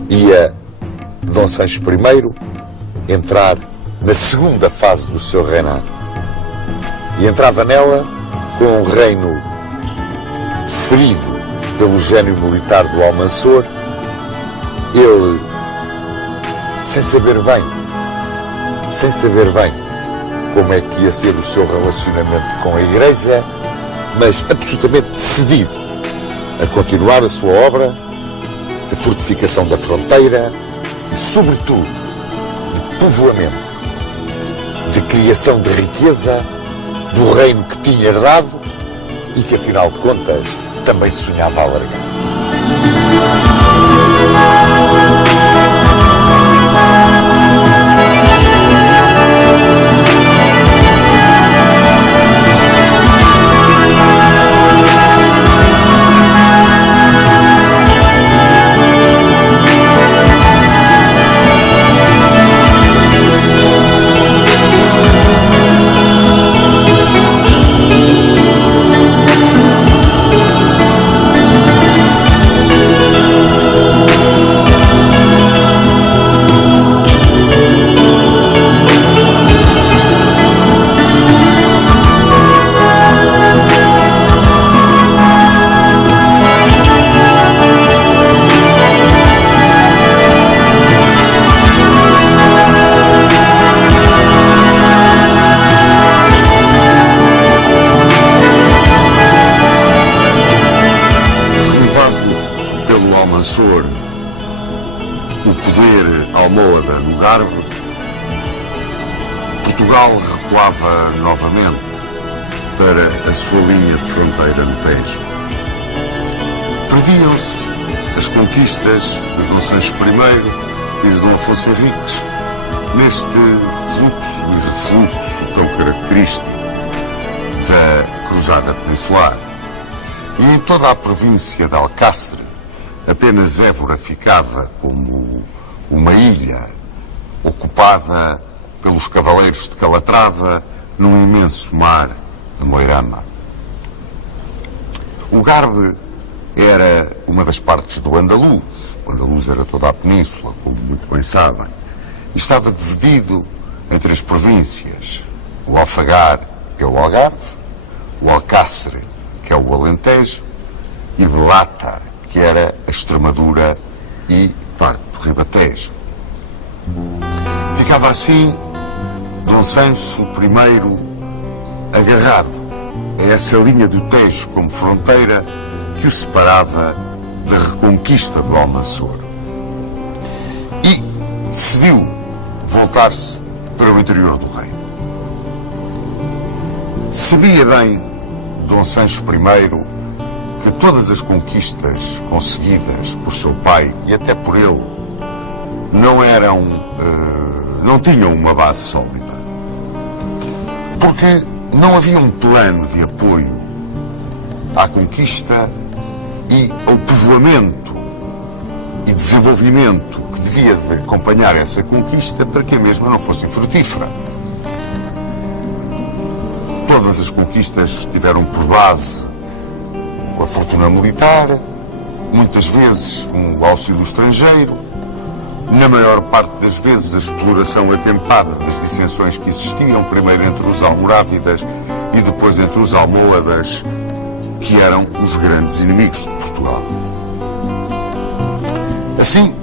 Ia Dom Sancho I entrar na segunda fase do seu reinado. E entrava nela com um reino ferido pelo gênio militar do Almansor. Ele, sem saber bem como é que ia ser o seu relacionamento com a Igreja, mas absolutamente decidido a continuar a sua obra de fortificação da fronteira e, sobretudo, de povoamento, de criação de riqueza do reino que tinha herdado e que, afinal de contas, também sonhava alargar. o poder almohade no Garbe, Portugal recuava novamente para a sua linha de fronteira no Tejo. Perdiam-se as conquistas de Dom Sancho I e de Dom Afonso Henriques neste fluxo e refluxo tão característico da Cruzada Peninsular. E em toda a província de Alcácer, apenas Évora ficava como uma ilha ocupada pelos cavaleiros de Calatrava num imenso mar de Moirama. O Garbe era uma das partes do Andaluz. O Andaluz era toda a península, como muito bem sabem, e estava dividido entre as províncias: o Alfagar, que é o Algarve, o Alcácer, que é o Alentejo, e Belata, que era a Extremadura e parte do Ribatejo. Ficava assim Dom Sancho I agarrado a essa linha do Tejo como fronteira que o separava da reconquista do Almanzor. E decidiu voltar-se para o interior do reino. Sabia bem Dom Sancho I que todas as conquistas conseguidas por seu pai e até por ele não tinham uma base sólida. Porque não havia um plano de apoio à conquista e ao povoamento e desenvolvimento que devia de acompanhar essa conquista para que a mesma não fosse frutífera. Todas as conquistas tiveram por base a fortuna militar, muitas vezes um auxílio estrangeiro, na maior parte das vezes a exploração atempada das dissensões que existiam, primeiro entre os almorávidas e depois entre os almohadas, que eram os grandes inimigos de Portugal. Assim,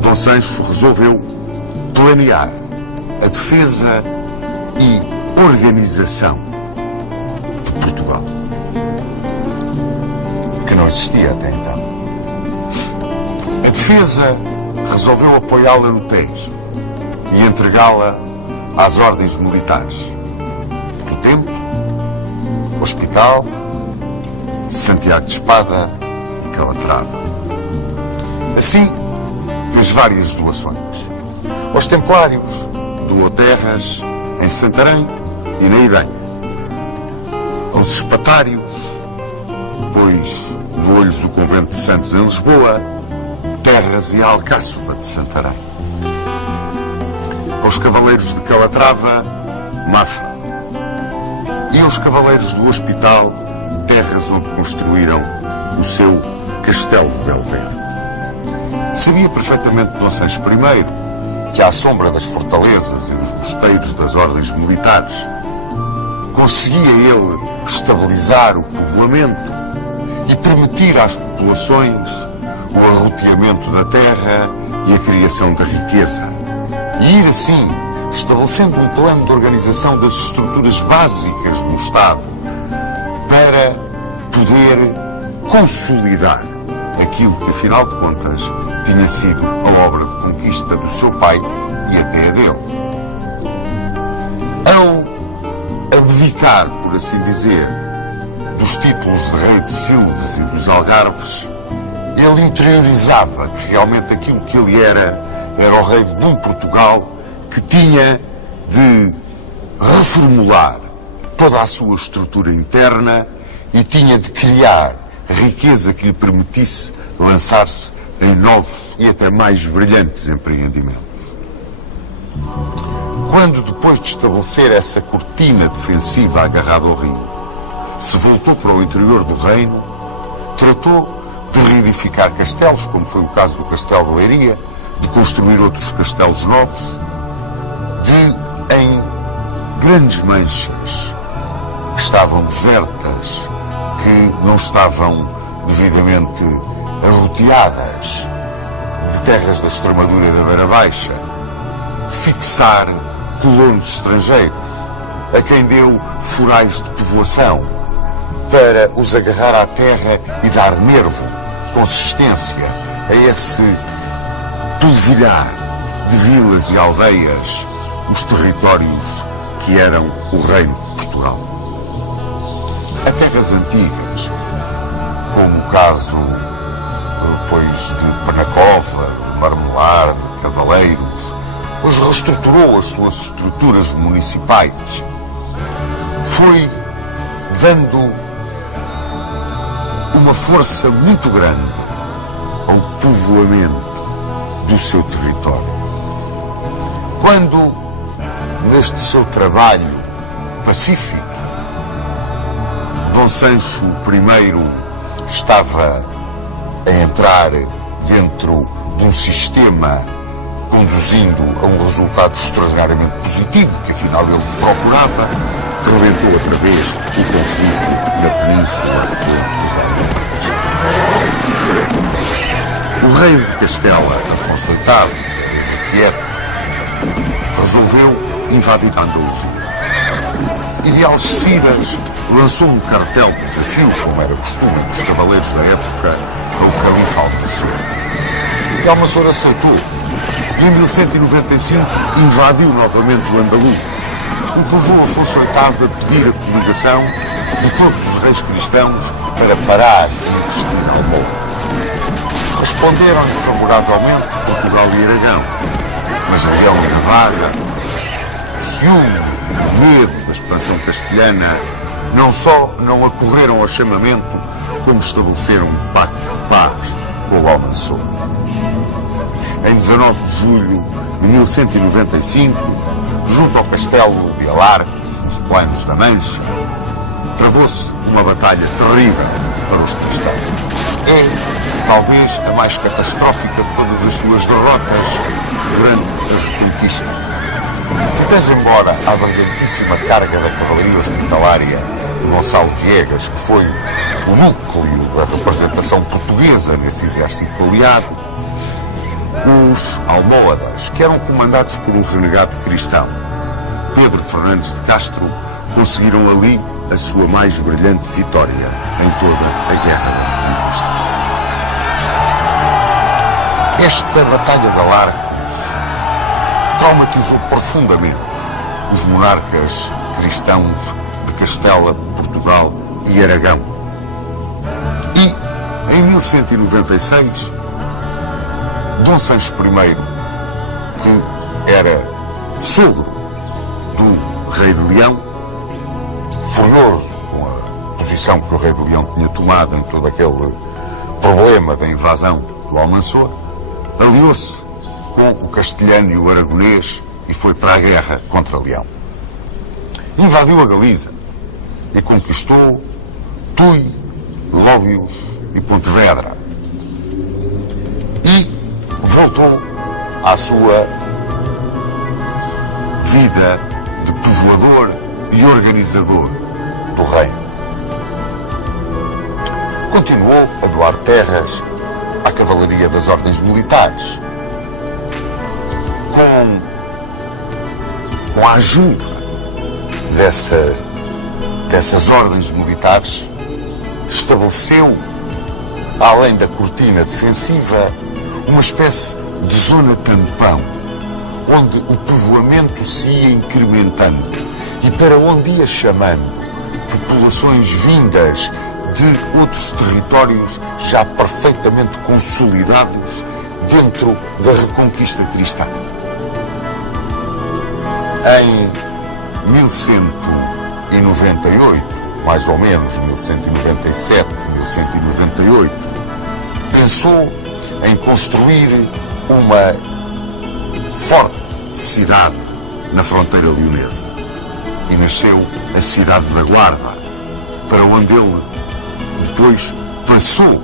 Dom Sancho resolveu planear a defesa e organização de Portugal, que não existia até então. A defesa resolveu apoiá-la no Tejo e entregá-la às ordens militares do Templo, Hospital, Santiago de Espada e Calatrava. Assim, fez várias doações. Aos Templários doou terras em Santarém e na Idenha. Aos Espatários, depois doou-lhes o Convento de Santos em Lisboa, terras e a Alcáçova de Santarém. Aos Cavaleiros de Calatrava, Mafra. E aos Cavaleiros do Hospital, terras onde construíram o seu Castelo de Belvedere. Sabia perfeitamente Dom Sancho I que, à sombra das fortalezas e dos mosteiros das ordens militares, conseguia ele estabilizar o povoamento e permitir às populações o arroteamento da terra e a criação da riqueza. E ir assim, estabelecendo um plano de organização das estruturas básicas do Estado para poder consolidar aquilo que, afinal de contas, tinha sido a obra de conquista do seu pai e até a dele. Ao abdicar, por assim dizer, dos títulos de rei de Silves e dos Algarves, ele interiorizava que realmente aquilo que ele era o rei de um Portugal que tinha de reformular toda a sua estrutura interna e tinha de criar riqueza que lhe permitisse lançar-se em novos e até mais brilhantes empreendimentos. Quando, depois de estabelecer essa cortina defensiva agarrada ao rio, se voltou para o interior do reino, tratou de reedificar castelos, como foi o caso do Castelo de Leiria, de construir outros castelos novos, de, em grandes manchas que estavam desertas, que não estavam devidamente arroteadas, de terras da Extremadura e da Beira Baixa, fixar colonos estrangeiros, a quem deu forais de povoação, para os agarrar à terra e dar nervo, consistência a esse polvilhar de vilas e aldeias os territórios que eram o Reino de Portugal. A terras antigas, como o caso depois de Penacova, de Marmelar, de Cavaleiros, pois reestruturou as suas estruturas municipais, foi dando uma força muito grande ao povoamento do seu território. Quando, neste seu trabalho pacífico, Dom Sancho I estava a entrar dentro de um sistema conduzindo a um resultado extraordinariamente positivo, que afinal ele procurava, rebentou outra vez o conflito na Península dos Alpes. O rei de Castela, Afonso VIII, irrequieto, resolveu invadir a Andaluzia. E de Algeciras lançou um cartel de desafio, como era costume entre os cavaleiros da época, ao califa Almansor. E Almansor aceitou. E em 1195 invadiu novamente o Andaluz, o que levou Afonso VIII a pedir a coligação de todos os reis cristãos para parar e investir em Almohade. Responderam-lhe favoravelmente Portugal e Aragão, mas Leão e Navarra, o ciúme, o medo da expansão castelhana, não só não acorreram ao chamamento, como estabeleceram um pacto de paz com o Almansor. Em 19 de julho de 1195, junto ao castelo de Alarco, nos Planos da Mancha, travou-se uma batalha terrível para os cristãos. É, talvez, a mais catastrófica de todas as suas derrotas durante a Reconquista. Pese embora a brilhantíssima carga da cavalaria hospitalária de Gonçalo Viegas, que foi o núcleo da representação portuguesa nesse exército aliado, os almohadas, que eram comandados por um renegado cristão, Pedro Fernandes de Castro, conseguiram ali a sua mais brilhante vitória em toda a Guerra da Reconquista. Esta Batalha de Alarco traumatizou profundamente os monarcas cristãos de Castela, Portugal e Aragão. E, em 1196, Dom Sancho I, que era sogro do Rei de Leão, furioso com a posição que o Rei de Leão tinha tomado em todo aquele problema da invasão do Almansor, aliou-se com o castelhano e o aragonês e foi para a guerra contra Leão. Invadiu a Galiza e conquistou Tui, Lóbios e Pontevedra. E voltou à sua vida de povoador e organizador do reino. Continuou a doar terras à cavalaria das ordens militares, com a ajuda dessas ordens militares, estabeleceu, além da cortina defensiva, uma espécie de zona tampão, onde o povoamento se ia incrementando e para onde ia chamando populações vindas de outros territórios já perfeitamente consolidados dentro da Reconquista cristã. Em 1198, mais ou menos 1197, 1198, pensou em construir uma forte cidade na fronteira leonesa e nasceu a cidade da Guarda, para onde ele depois passou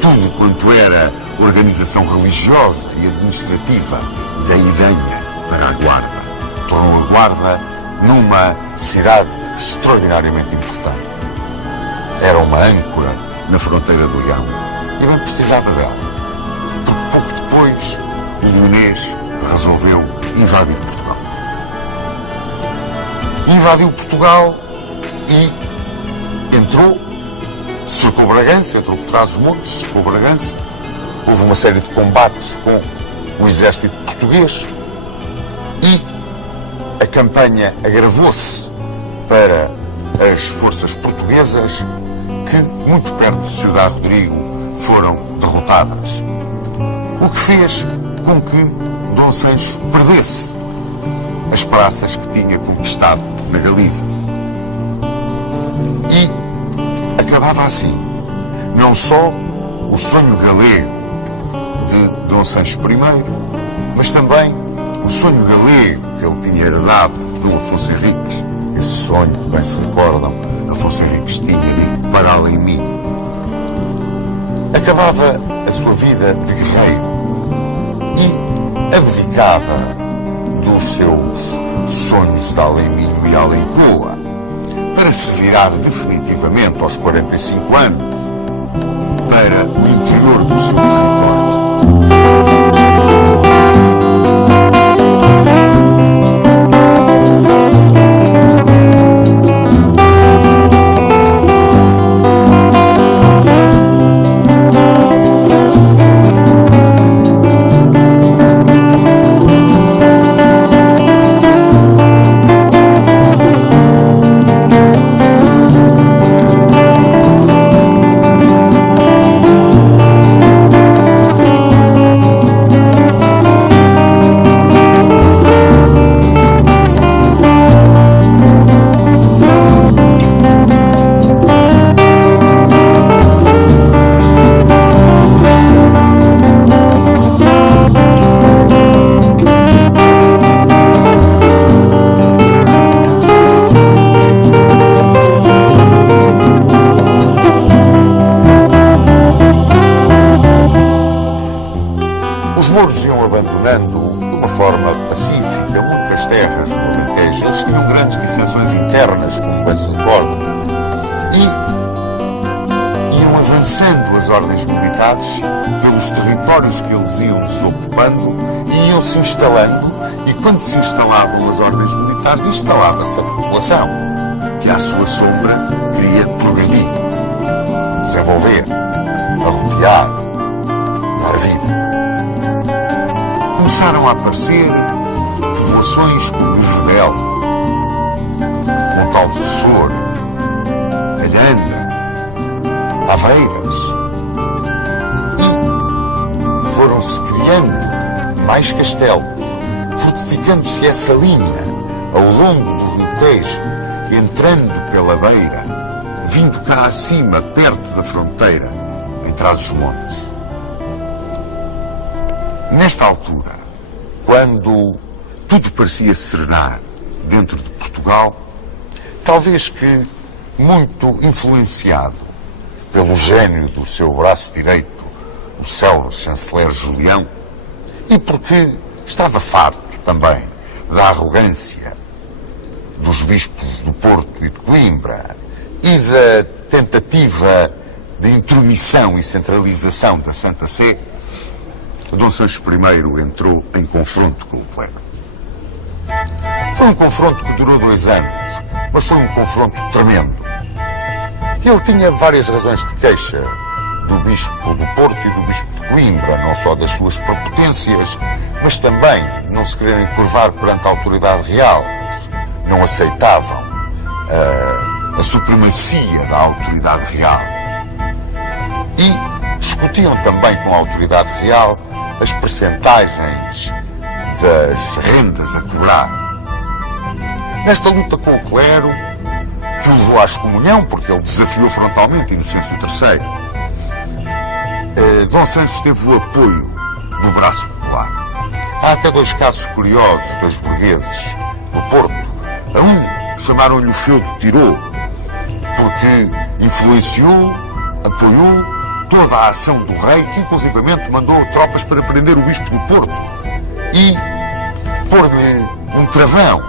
tudo quanto era organização religiosa e administrativa da Idenha para a Guarda. Tornou a Guarda numa cidade extraordinariamente importante. Era uma âncora na fronteira de Leão e bem precisava dela, porque pouco depois o leonês resolveu invadir Portugal. Invadiu Portugal e entrou, cercou Bragança, entrou por trás dos montes, cercou Bragança houve uma série de combates com o exército português e a campanha agravou-se para as forças portuguesas que, muito perto de Ciudad Rodrigo, foram derrotadas. O que fez com que Dom Sancho perdesse as praças que tinha conquistado na Galiza. E acabava assim, não só o sonho galego de Dom Sancho I, mas também o sonho galego que ele tinha herdado do Afonso Henriques. Esse sonho, bem se recordam, Afonso Henriques tinha dito para além de mim. Acabava a sua vida de guerreiro e abdicava dos seus sonhos de Além-Minho e Além-Coa para se virar definitivamente aos 45 anos para o interior do seu território. Os mouros iam abandonando de uma forma pacífica muitas terras no Alentejo. Eles tinham grandes dissensões internas, como bem se recorda, e iam avançando as ordens militares pelos territórios que eles iam desocupando e iam se instalando, e quando se instalavam as ordens militares, instalava-se a população, que à sua sombra queria progredir, desenvolver, arrotear, dar vida. Começaram a aparecer povoações como Ivedel, Montal do Sor, Alhandra, Aveiras, e foram-se criando mais castelos, fortificando-se essa linha ao longo do Rio Tejo, entrando pela beira, vindo cá acima, perto da fronteira, em Trás-os-Montes. Nesta altura, quando tudo parecia serenar dentro de Portugal, talvez que muito influenciado pelo gênio do seu braço direito, o célebre chanceler Julião, e porque estava farto também da arrogância dos bispos do Porto e de Coimbra e da tentativa de intromissão e centralização da Santa Sé, Dom Sancho I entrou em confronto com o clero. Foi um confronto que durou 2 anos, mas foi um confronto tremendo. Ele tinha várias razões de queixa do bispo do Porto e do bispo de Coimbra, não só das suas prepotências, mas também não se quererem curvar perante a autoridade real. Não aceitavam a supremacia da autoridade real. E discutiam também com a autoridade real as percentagens das rendas a cobrar. Nesta luta com o clero, que o levou à excomunhão, porque ele desafiou frontalmente Inocêncio III, Dom Sancho teve o apoio do braço popular. Há até 2 casos curiosos, 2 burgueses do Porto. A um chamaram-lhe o feudo Tirou, porque influenciou, apoiou toda a ação do rei, que inclusivamente mandou tropas para prender o bispo do Porto e pôr-lhe um travão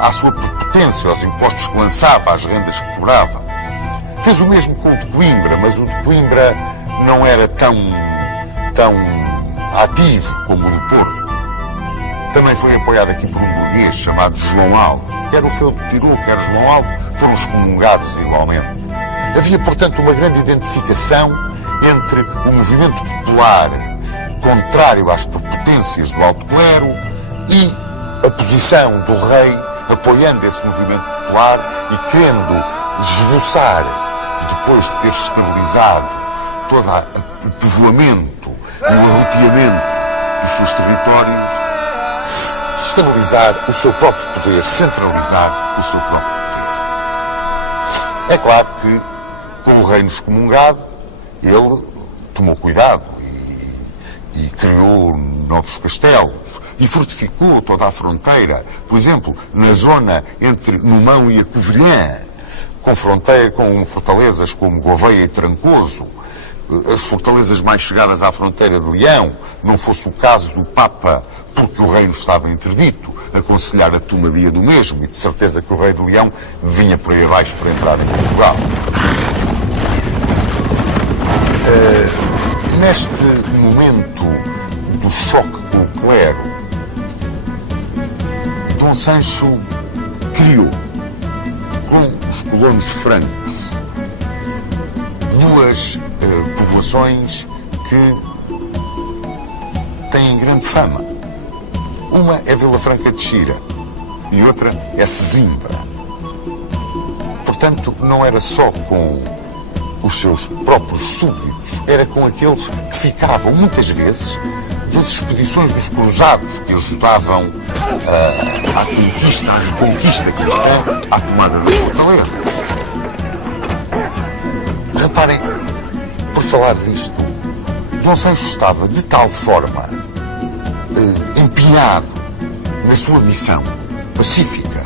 à sua prepotência, aos impostos que lançava, às rendas que cobrava. Fez o mesmo com o de Coimbra, mas o de Coimbra não era tão ativo como o do Porto. Também foi apoiado aqui por um burguês chamado João Alvo. Quer o feudo Tirou, quer João Alvo, foram excomungados igualmente. Havia, portanto, uma grande identificação entre o movimento popular contrário às prepotências do alto clero, e a posição do rei apoiando esse movimento popular e querendo esboçar, depois de ter estabilizado todo o povoamento e o arroteamento dos seus territórios, estabilizar o seu próprio poder, centralizar o seu próprio poder. É claro que, com o reino excomungado, ele tomou cuidado e criou novos castelos e fortificou toda a fronteira. Por exemplo, na zona entre Numão e a Covilhã, com fortalezas como Gouveia e Trancoso, as fortalezas mais chegadas à fronteira de Leão, não fosse o caso do Papa, porque o reino estava interdito, aconselhar a tomadia do mesmo, e de certeza que o rei de Leão vinha por aí abaixo para entrar em Portugal. Neste momento do choque com o clero, Dom Sancho criou, com os colonos francos, duas povoações que têm grande fama. Uma é Vila Franca de Xira e outra é Sesimbra. Portanto, não era só com os seus próprios súbditos, era com aqueles que ficavam, muitas vezes, das expedições dos cruzados que ajudavam à reconquista cristã, à tomada da fortaleza. Reparem, por falar disto, Dom Sancho estava de tal forma empenhado na sua missão pacífica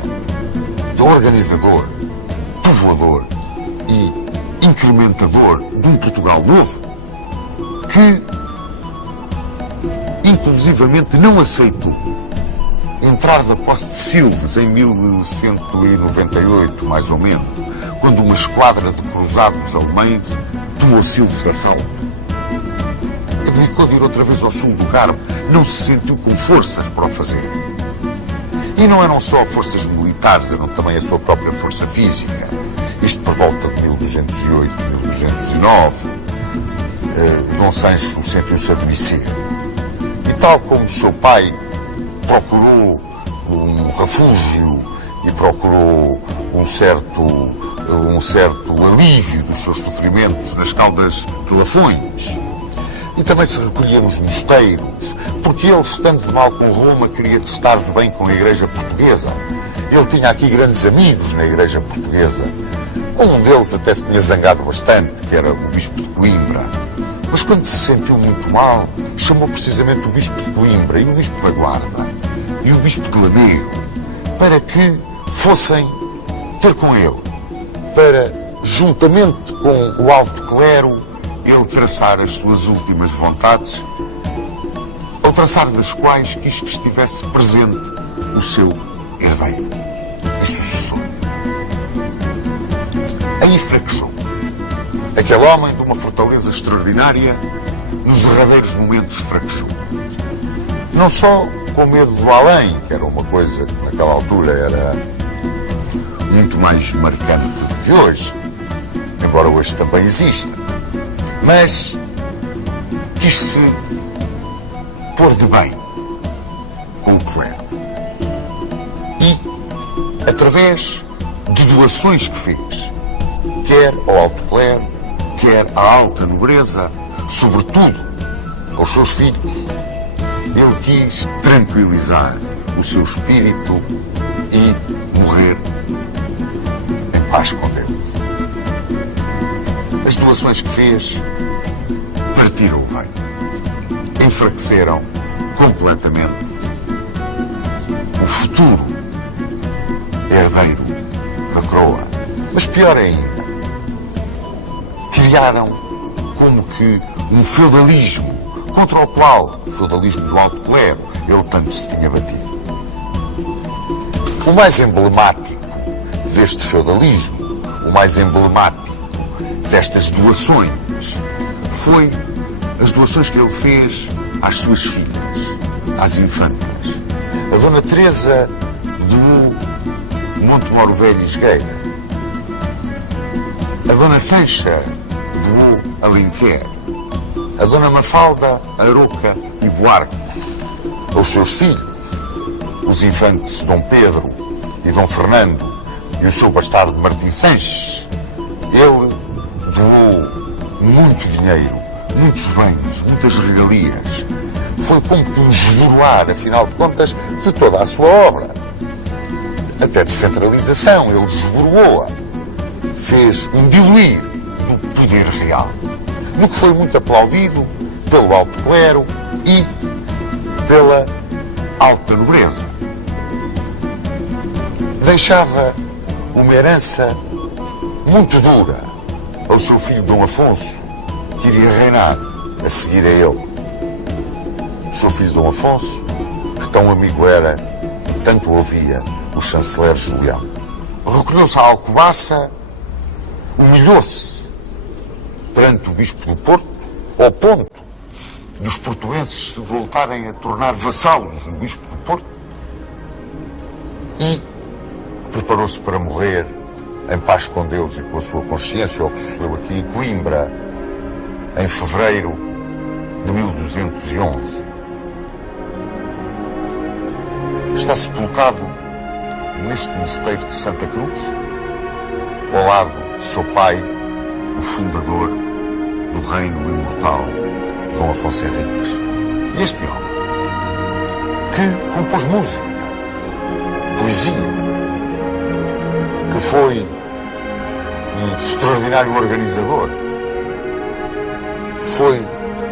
de organizador, povoador e incrementador de um Portugal novo, que inclusivamente não aceitou entrar da posse de Silves em 1198, mais ou menos, quando uma esquadra de cruzados alemães tomou Silves de assalto. Abdicou de ir outra vez ao sul do Carmo, não se sentiu com forças para o fazer. E não eram só forças militares, eram também a sua própria força física. Isto por volta de 1208, 1209, Dom Sancho sentiu-se adormecer. E tal como seu pai procurou um refúgio e procurou um certo alívio dos seus sofrimentos nas Caldas de Lafões, e também se recolhia nos mosteiros, porque ele, estando de mal com Roma, queria estar de bem com a Igreja Portuguesa. Ele tinha aqui grandes amigos na Igreja Portuguesa. Um deles até se tinha zangado bastante, que era o Bispo de Coimbra. Mas quando se sentiu muito mal, chamou precisamente o Bispo de Coimbra e o Bispo da Guarda e o Bispo de Lamego para que fossem ter com ele, para, juntamente com o alto clero, ele traçar as suas últimas vontades, ao traçar das quais quis que estivesse presente o seu herdeiro e sucessor. Aí fraquejou. Aquele homem de uma fortaleza extraordinária, nos derradeiros momentos fraquejou. Não só com medo do além, que era uma coisa que naquela altura era muito mais marcante do que hoje, embora hoje também exista, mas quis-se pôr de bem com o clero. E, através de doações que fez, quer ao alto clero, quer à alta nobreza, sobretudo aos seus filhos, ele quis tranquilizar o seu espírito e morrer em paz com Deus. As doações que fez partiram o reino, enfraqueceram completamente o futuro herdeiro da coroa. Mas pior ainda, criaram como que um feudalismo contra o qual, o feudalismo do alto clero, ele tanto se tinha batido. O mais emblemático deste feudalismo, o mais emblemático destas doações, foi as doações que ele fez às suas filhas, às infantas. A Dona Teresa do Montemoro Velho e Esgueira, a Dona Sancha do Alenquer, a Dona Mafalda Aroca e Buarque aos seus filhos, os infantes Dom Pedro e Dom Fernando e o seu bastardo Martim Sanches. Ele doou muito dinheiro, muitos bens, muitas regalias. Foi como que um esvorar, afinal de contas, de toda a sua obra. Até de centralização, ele esvoreou-a. Fez um diluir do poder real, no que foi muito aplaudido pelo alto clero e pela alta nobreza. Deixava uma herança muito dura ao seu filho Dom Afonso, que iria reinar a seguir a ele. O seu filho Dom Afonso, que tão amigo era e tanto ouvia o chanceler Julião. Recolheu-se à Alcobaça, humilhou-se perante o bispo do Porto, ao ponto dos portuenses se voltarem a tornar vassalos do bispo do Porto, e preparou-se para morrer em paz com Deus e com a sua consciência, ao que sucedeu aqui em Coimbra, em fevereiro de 1211. Está sepultado neste mosteiro de Santa Cruz, ao lado de seu pai, o fundador do reino imortal, Dom Afonso Henriques. E este homem, que compôs música, poesia, que foi um extraordinário organizador, foi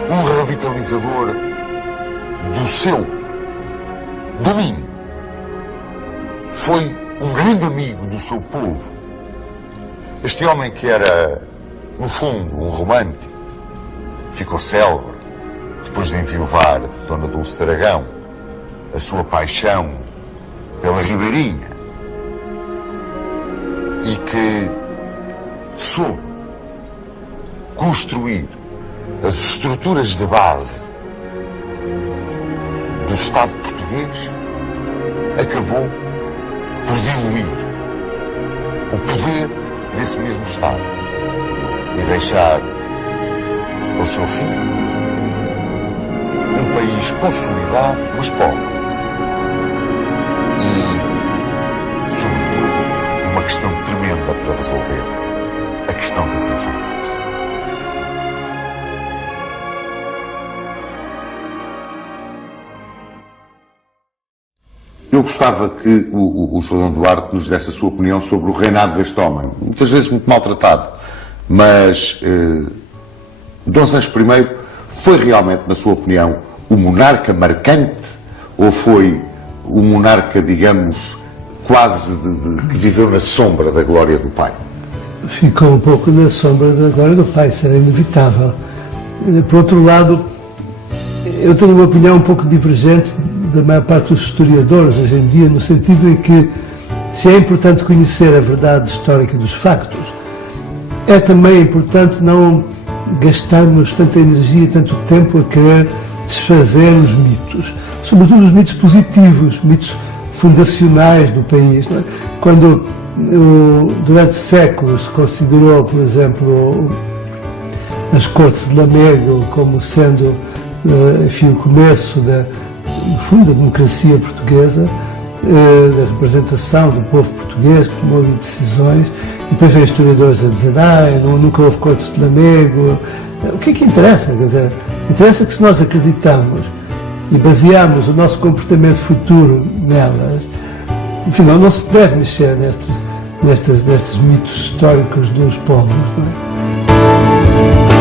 um revitalizador do seu domínio, foi um grande amigo do seu povo. Este homem, que era, no fundo, um romântico, ficou célebre depois de enviuvar Dona Dulce de Aragão, a sua paixão pela Ribeirinha, e que soube construir as estruturas de base do Estado português, acabou por diluir o poder desse mesmo Estado e deixar ao seu filho um país consolidado, mas pobre. E, sobretudo, uma questão tremenda para resolver: a questão das infantas. Eu gostava que o Sr. Dom Duarte nos desse a sua opinião sobre o reinado deste homem, muitas vezes muito maltratado, mas Dom Sancho I foi realmente, na sua opinião, o monarca marcante, ou foi o monarca, digamos, quase que viveu na sombra da glória do pai? Ficou um pouco na sombra da glória do pai, isso era inevitável. Por outro lado, eu tenho uma opinião um pouco divergente da maior parte dos historiadores hoje em dia, no sentido em que, se é importante conhecer a verdade histórica dos factos, é também importante não gastarmos tanta energia e tanto tempo a querer desfazer os mitos, sobretudo os mitos positivos, mitos fundacionais do país. Não é? Quando durante séculos se considerou, por exemplo, as Cortes de Lamego como sendo, enfim, o começo no fundo, da democracia portuguesa, da representação do povo português, que tomou ali decisões, e depois vem historiadores a dizer, nunca houve Cortes de Lamego. O que é que interessa? Quer dizer, interessa que, se nós acreditamos e baseamos o nosso comportamento futuro nelas, enfim, não se deve mexer nestes mitos históricos dos povos. Não é?